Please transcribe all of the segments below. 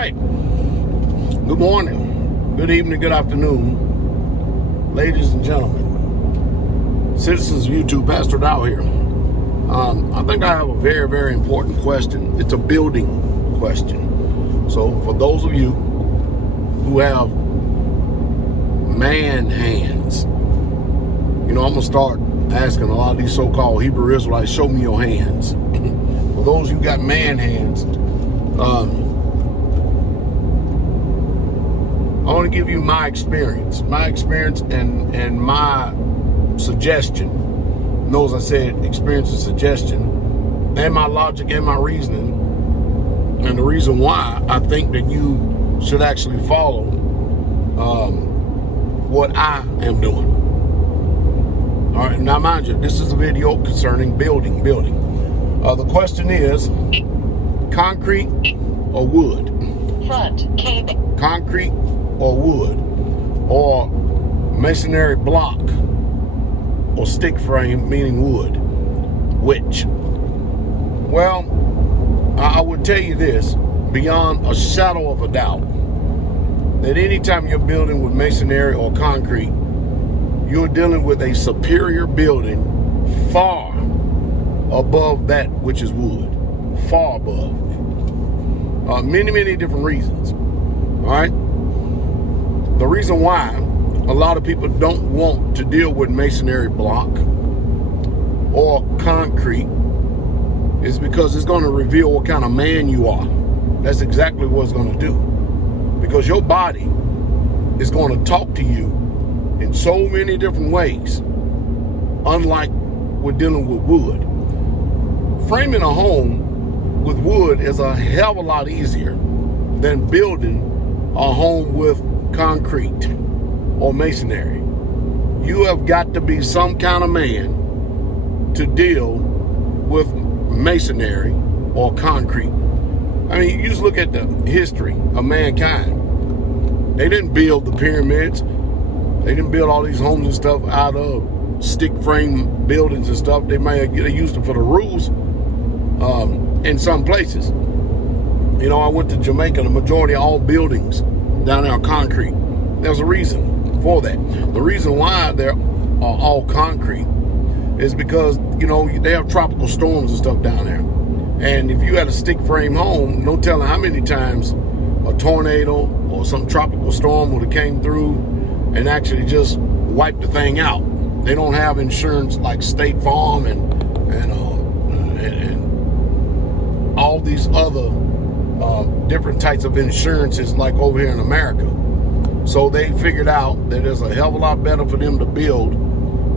right. Good morning, good evening, good afternoon, ladies and gentlemen, citizens of YouTube. Pastor Dow here. I think I have a very, very important question. It's a building question. So for those of you who have man hands, I'm going to start asking a lot of these so-called Hebrew Israelites, show me your hands. For those who got man hands, I want to give you my experience and my suggestion. Notice I said experience and suggestion, and my logic and my reasoning, and the reason why I think that you should actually follow what I am doing. All right, now mind you, this is a video concerning building. The question is, concrete or wood? Front caving. Concrete or wood, or masonry block, or stick frame, meaning wood. Which? Well, I would tell you this, beyond a shadow of a doubt, that anytime you're building with masonry or concrete, you're dealing with a superior building far above that which is wood. Far above. Many different reasons. All right? The reason why a lot of people don't want to deal with masonry block or concrete is because it's going to reveal what kind of man you are. That's exactly what it's going to do. Because your body is going to talk to you in so many different ways, unlike we're dealing with wood. Framing a home with wood is a hell of a lot easier than building a home with concrete or masonry. You have got to be some kind of man to deal with masonry or concrete. I mean, you just look at the history of mankind. They didn't build the pyramids. They didn't build all these homes and stuff out of stick frame buildings and stuff. They used them for the roofs in some places. I went to Jamaica. The majority of all buildings down there are concrete. There's a reason for that. The reason why they're all concrete is because, they have tropical storms and stuff down there. And if you had a stick frame home, no telling how many times a tornado or some tropical storm would have came through and actually just wiped the thing out. They don't have insurance like State Farm and all these other different types of insurances like over here in America. So they figured out that it's a hell of a lot better for them to build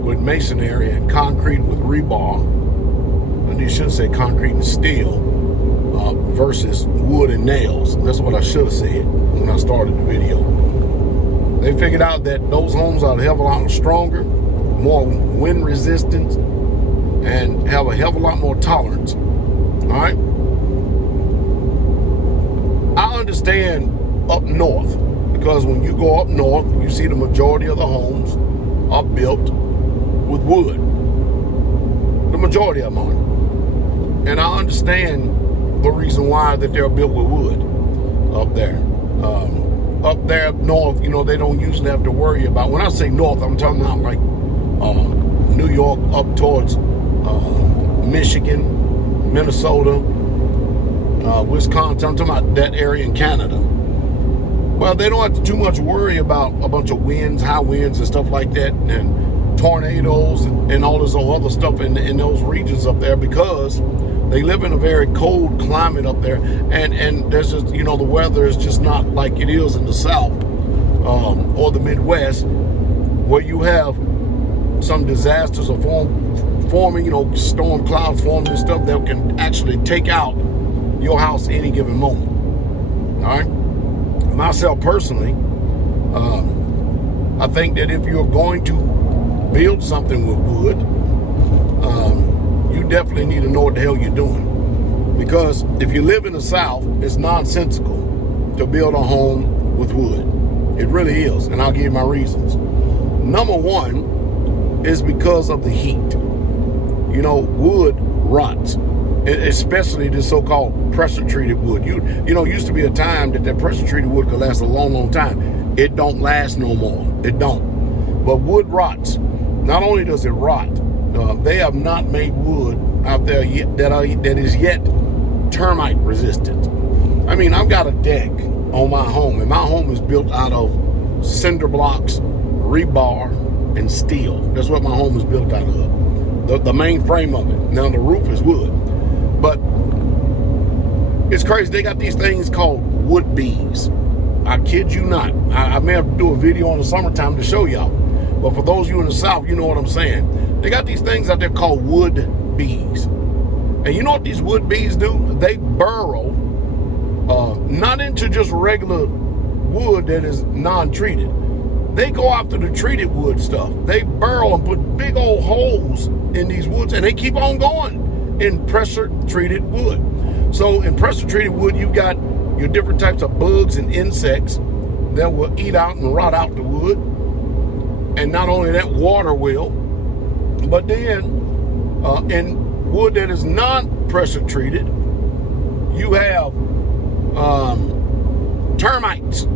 with masonry and concrete with rebar, and you should say concrete and steel, versus wood and nails. That's what I should have said when I started the video. They figured out that those homes are a hell of a lot stronger, more wind resistant, and have a hell of a lot more tolerance. All right? I understand up north, because when you go up north, you see the majority of the homes are built with wood. The majority of them are. And I understand the reason why that they're built with wood up there. Up there up north, they don't usually have to worry about, when I say north, I'm talking about like New York up towards Michigan, Minnesota, Wisconsin. I'm talking about that area in Canada. Well, they don't have to too much worry about a bunch of winds, high winds and stuff like that, and tornadoes and all this other stuff in those regions up there, because they live in a very cold climate up there, and there's just, the weather is just not like it is in the South or the Midwest, where you have some disasters are forming, storm clouds forming and stuff that can actually take out your house any given moment. All right? Myself personally, I think that if you're going to build something with wood, you definitely need to know what the hell you're doing. Because if you live in the South, it's nonsensical to build a home with wood. It really is, and I'll give you my reasons. Number one is because of the heat. Wood rots. especially this so-called pressure-treated wood. You know, used to be a time that pressure-treated wood could last a long, long time. It don't last no more. It don't. But wood rots. Not only does it rot, they have not made wood out there yet that is yet termite resistant. I mean, I've got a deck on my home, and my home is built out of cinder blocks, rebar, and steel. That's what my home is built out of. The main frame of it. Now the roof is wood. But it's crazy. They got these things called wood bees. I kid you not. I may have to do a video on the summertime to show y'all. But for those of you in the South, you know what I'm saying. They got these things out there called wood bees. And you know what these wood bees do? They burrow not into just regular wood that is non-treated. They go after the treated wood stuff. They burrow and put big old holes in these woods, and they keep on going in pressure-treated wood. So in pressure-treated wood, you've got your different types of bugs and insects that will eat out and rot out the wood. And not only that, water will. But then in wood that is non-pressure-treated, you have termites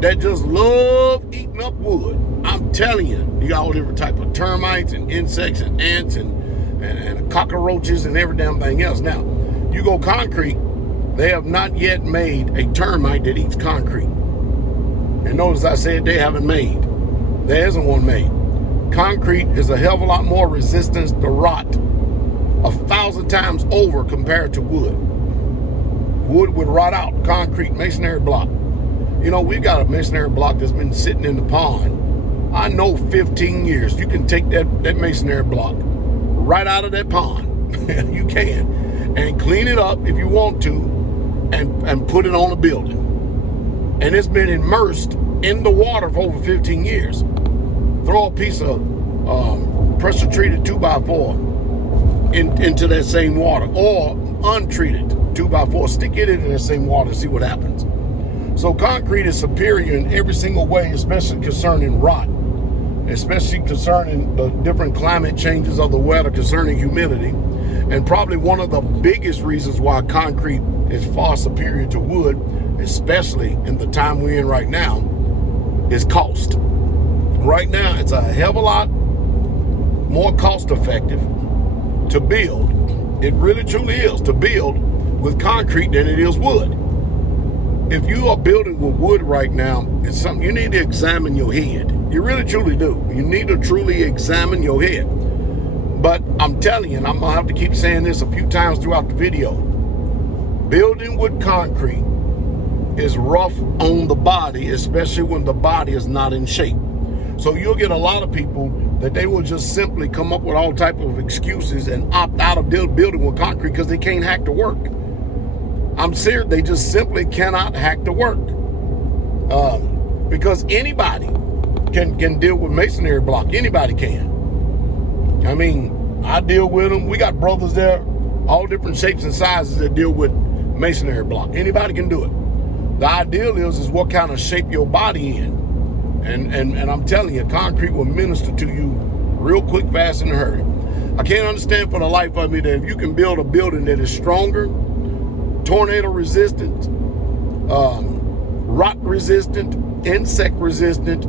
that just love eating up wood. I'm telling you, you got all different type of termites and insects and ants and cockroaches and every damn thing else. Now, you go concrete, they have not yet made a termite that eats concrete. And notice I said they haven't made. There isn't one made. Concrete is a hell of a lot more resistant to rot, 1,000 times over compared to wood. Wood would rot out. Concrete, masonry block. You know, we've got a masonry block that's been sitting in the pond. I know 15 years. You can take that masonry block right out of that pond. You can. And clean it up if you want to and put it on a building. And it's been immersed in the water for over 15 years. Throw a piece of pressure-treated 2x4 into that same water, or untreated 2x4. Stick it in that same water and see what happens. So concrete is superior in every single way, especially concerning rot, especially concerning the different climate changes of the weather, concerning humidity. And probably one of the biggest reasons why concrete is far superior to wood, especially in the time we're in right now, is cost. Right now, it's a hell of a lot more cost effective to build. It really truly is to build with concrete than it is wood. If you are building with wood right now, it's something you need to examine your head. You really truly do. You need to truly examine your head. But I'm telling you, and I'm going to have to keep saying this a few times throughout the video, building with concrete is rough on the body, especially when the body is not in shape. So you'll get a lot of people that they will just simply come up with all type of excuses and opt out of building with concrete because they can't hack the work. I'm serious, they just simply cannot hack the work. Because anybody can deal with masonry block. Anybody can. I mean, I deal with them. We got brothers there, all different shapes and sizes that deal with masonry block. Anybody can do it. The ideal is what kind of shape your body in. And I'm telling you, concrete will minister to you real quick, fast, in a hurry. I can't understand for the life of me that if you can build a building that is stronger, tornado resistant, rot resistant, insect resistant,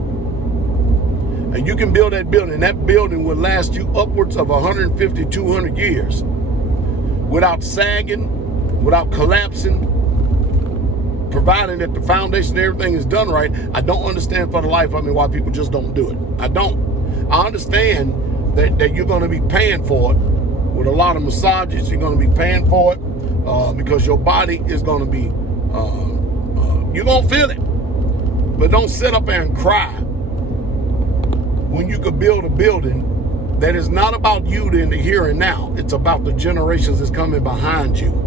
and you can build that building will last you upwards of 150, 200 years without sagging, without collapsing, providing that the foundation and everything is done right. I don't understand for the life of me why people just don't do it. I don't. I understand that you're going to be paying for it with a lot of massages. You're going to be paying for it because your body is going to be, you're going to feel it. But don't sit up there and cry when you could build a building that is not about you in the here and now. It's about the generations that's coming behind you.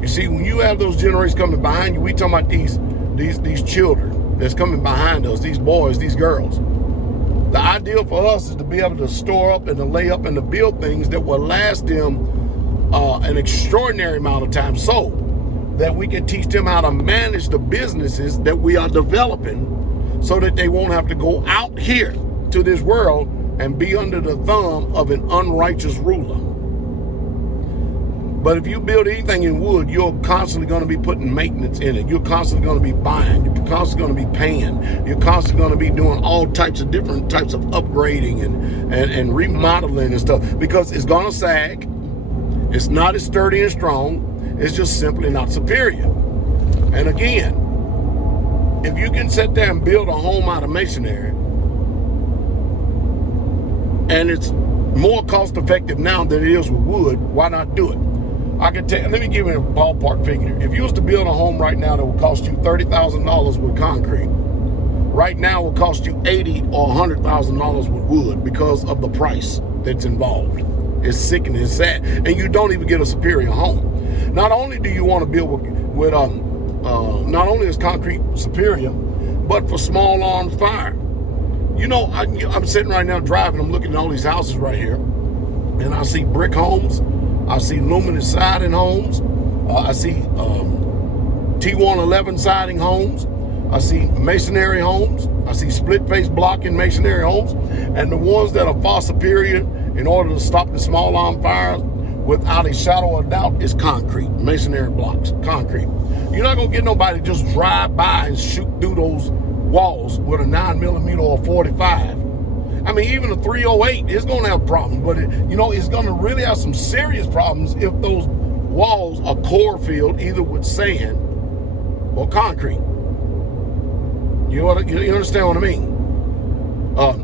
You see, when you have those generations coming behind you, we talking about these children that's coming behind us, these boys, these girls. The ideal for us is to be able to store up and to lay up and to build things that will last them an extraordinary amount of time, so that we can teach them how to manage the businesses that we are developing, so that they won't have to go out here to this world and be under the thumb of an unrighteous ruler. But if you build anything in wood, you're constantly going to be putting maintenance in it. You're constantly going to be buying. You're constantly going to be paying. You're constantly going to be doing all types of different types of upgrading and remodeling and stuff, because it's going to sag. It's not as sturdy and strong. It's just simply not superior. And again, if you can sit there and build a home out of masonry, and it's more cost effective now than it is with wood, why not do it? I can tell. Let me give you a ballpark figure. If you was to build a home right now that would cost you $30,000 with concrete, right now it will cost you $80,000 or $100,000 with wood because of the price that's involved. It's sickening, it's sad, and you don't even get a superior home. Not only do you want to build with not only is concrete superior, but for small arms fire. You know, I'm sitting right now driving. I'm looking at all these houses right here, and I see brick homes. I see luminous siding homes. I see T111 siding homes. I see masonry homes. I see split face block and masonry homes. And the ones that are far superior in order to stop the small arm fires, without a shadow of doubt, is concrete, masonry blocks, concrete. You're not gonna get nobody to just drive by and shoot through those walls with a 9mm or a 45. I mean, even a 308 is going to have problems, but it's going to really have some serious problems if those walls are core filled either with sand or concrete. You understand what I mean?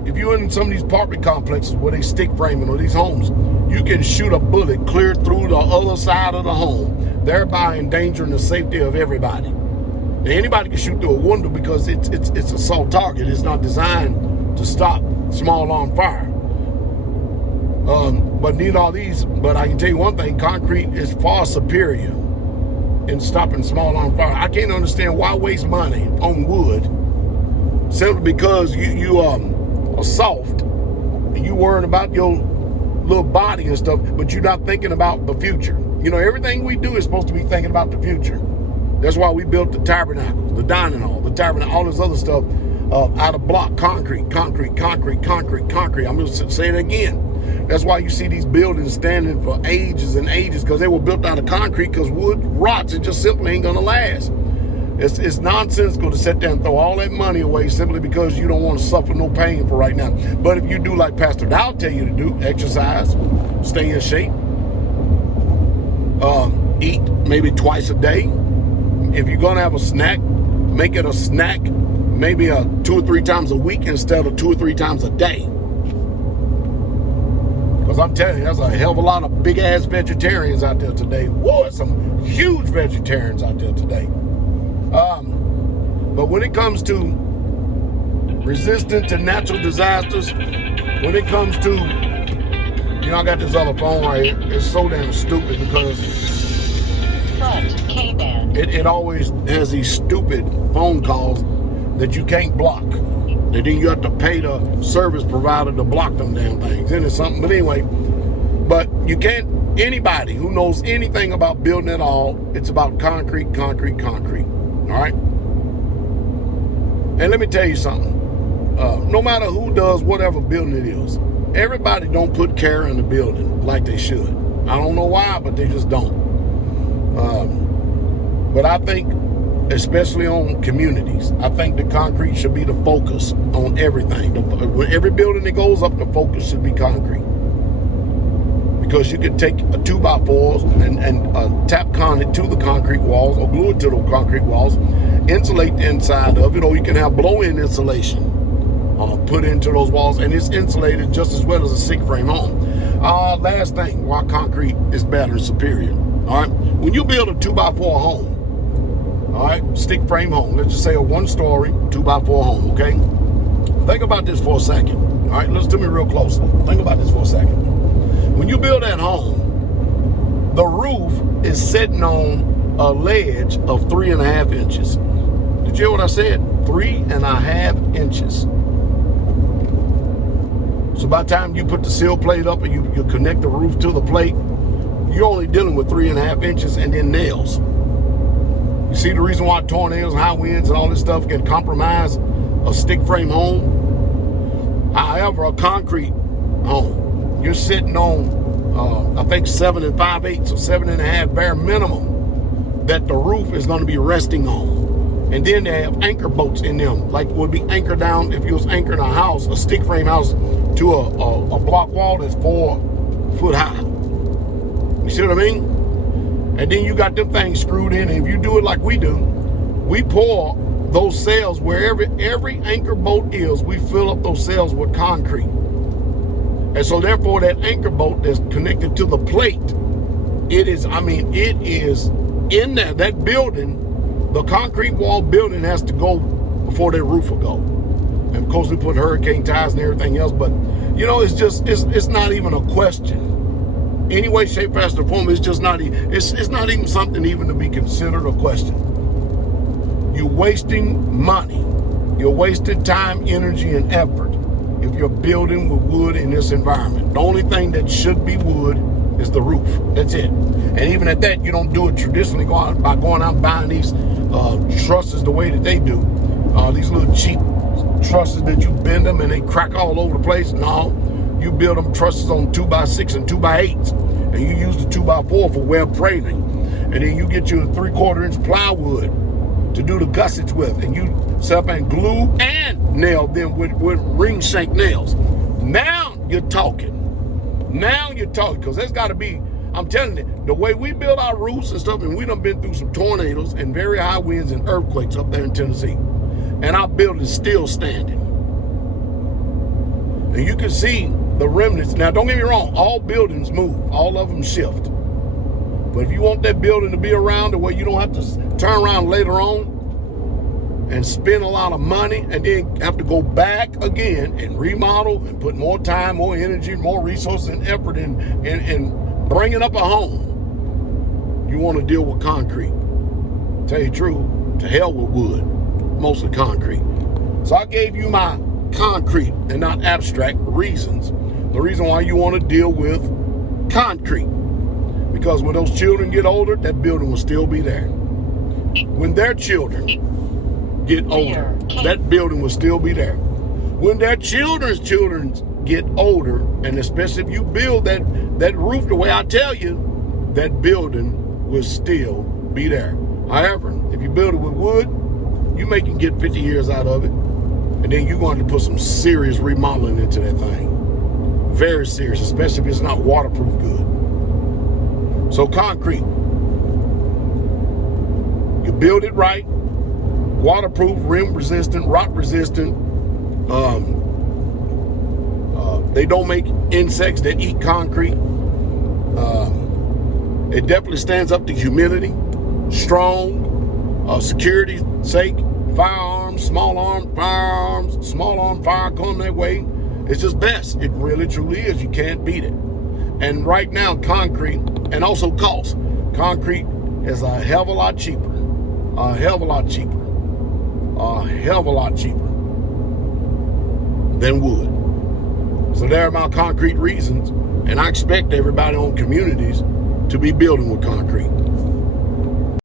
If you're in some of these apartment complexes where they stick framing or these homes, you can shoot a bullet clear through the other side of the home, thereby endangering the safety of everybody. Now, anybody can shoot through a window because it's a soft target. It's not designed to stop small arm fire. But neither are these. But I can tell you one thing: concrete is far superior in stopping small arm fire. I can't understand why waste money on wood simply because you are soft and you worrying about your little body and stuff, but you're not thinking about the future. You know, everything we do is supposed to be thinking about the future. That's why we built the tabernacle, the dining hall, the tabernacle, all this other stuff out of block, concrete. I'm going to say it again. That's why you see these buildings standing for ages and ages, because they were built out of concrete, because wood rots. It just simply ain't going to last. It's nonsensical to sit there and throw all that money away simply because you don't want to suffer no pain for right now. But if you do like Pastor Dow tell you to do, exercise, stay in shape, eat maybe twice a day. If you're going to have a snack, make it a snack maybe 2 or 3 times a week instead of 2 or 3 times a day. Because I'm telling you, there's a hell of a lot of big-ass vegetarians out there today. Whoa, there's some huge vegetarians out there today. But when it comes to resistant to natural disasters, when it comes to, I got this other phone right here. It's so damn stupid because Front K-band. It always has these stupid phone calls that you can't block. And then you have to pay the service provider to block them damn things. Isn't it something? But anyway, you can't, anybody who knows anything about building at all, it's about concrete. All right? And let me tell you something. No matter who does whatever building it is, everybody don't put care in the building like they should. I don't know why, but they just don't. But I think, especially on communities, I think the concrete should be the focus on everything. Every building that goes up, the focus should be concrete. Because you can take a 2x4s and tap conduit to the concrete walls or glue it to the concrete walls, insulate the inside of it, or you can have blow-in insulation put into those walls, and it's insulated just as well as a stick frame home. Last thing, why concrete is better and superior. All right, when you build a 2x4 home, all right, stick frame home, let's just say a 1-story 2x4 home, okay? Think about this for a second. All right, listen to me real close. Think about this for a second. When you build that home, the roof is sitting on a ledge of 3.5 inches. Did you hear what I said? 3.5 inches. So by the time you put the sill plate up and you connect the roof to the plate, you're only dealing with 3.5 inches and then nails. You see the reason why tornadoes, high winds, and all this stuff can compromise a stick frame home? However, a concrete home, you're sitting on I think 7 5/8 or 7 1/2 bare minimum that the roof is going to be resting on. And then they have anchor bolts in them, like would be anchored down if you was anchoring a house, a stick frame house, to a block wall that's 4 foot high. You see what I mean? And then you got them things screwed in. And if you do it like we do, we pour those cells wherever every anchor bolt is, we fill up those cells with concrete. And so therefore that anchor bolt that's connected to the plate, it is in there, that building, the concrete wall building has to go before that roof will go. And of course we put hurricane ties and everything else, but it's not even a question. Any way, shape, fashion, or form, it's just not, it's not even something even to be considered a question. You're wasting money. You're wasting time, energy, and effort if you're building with wood in this environment. The only thing that should be wood is the roof. That's it. And even at that, you don't do it traditionally by going out and buying these trusses the way that they do. These little cheap trusses that you bend them and they crack all over the place. No, you build them trusses on 2x6 and 2x8s. And you use the 2x4 for web framing. And then you get your 3/4 inch plywood to do the gussets with, and you set up and glue and nail them with ring shank nails. Now you're talking. Now you're talking, because there's got to be, I'm telling you, the way we build our roofs and stuff, and we done been through some tornadoes and very high winds and earthquakes up there in Tennessee, and our building is still standing. And you can see the remnants. Now, don't get me wrong, all buildings move, all of them shift. But if you want that building to be around the way you don't have to turn around later on and spend a lot of money and then have to go back again and remodel and put more time, more energy, more resources and effort in bringing up a home, you want to deal with concrete. Tell you the truth, to hell with wood, mostly concrete. So I gave you my concrete and not abstract reasons. The reason why you want to deal with concrete. Because when those children get older, that building will still be there. When their children get older, that building will still be there. When their children's children get older, and especially if you build that roof the way I tell you, that building will still be there. However, if you build it with wood, you may can get 50 years out of it, and then you're going to put some serious remodeling into that thing. Very serious, especially if it's not waterproof good. So concrete, you build it right, waterproof, rim resistant, rot resistant. They don't make insects that eat concrete. It definitely stands up to humidity, strong, security's sake, firearms, small arm fire come that way. It's just best. It really truly is. You can't beat it. And right now, concrete, and also cost. Concrete is a hell of a lot cheaper. A hell of a lot cheaper. A hell of a lot cheaper than wood. So there are my concrete reasons. And I expect everybody on communities to be building with concrete.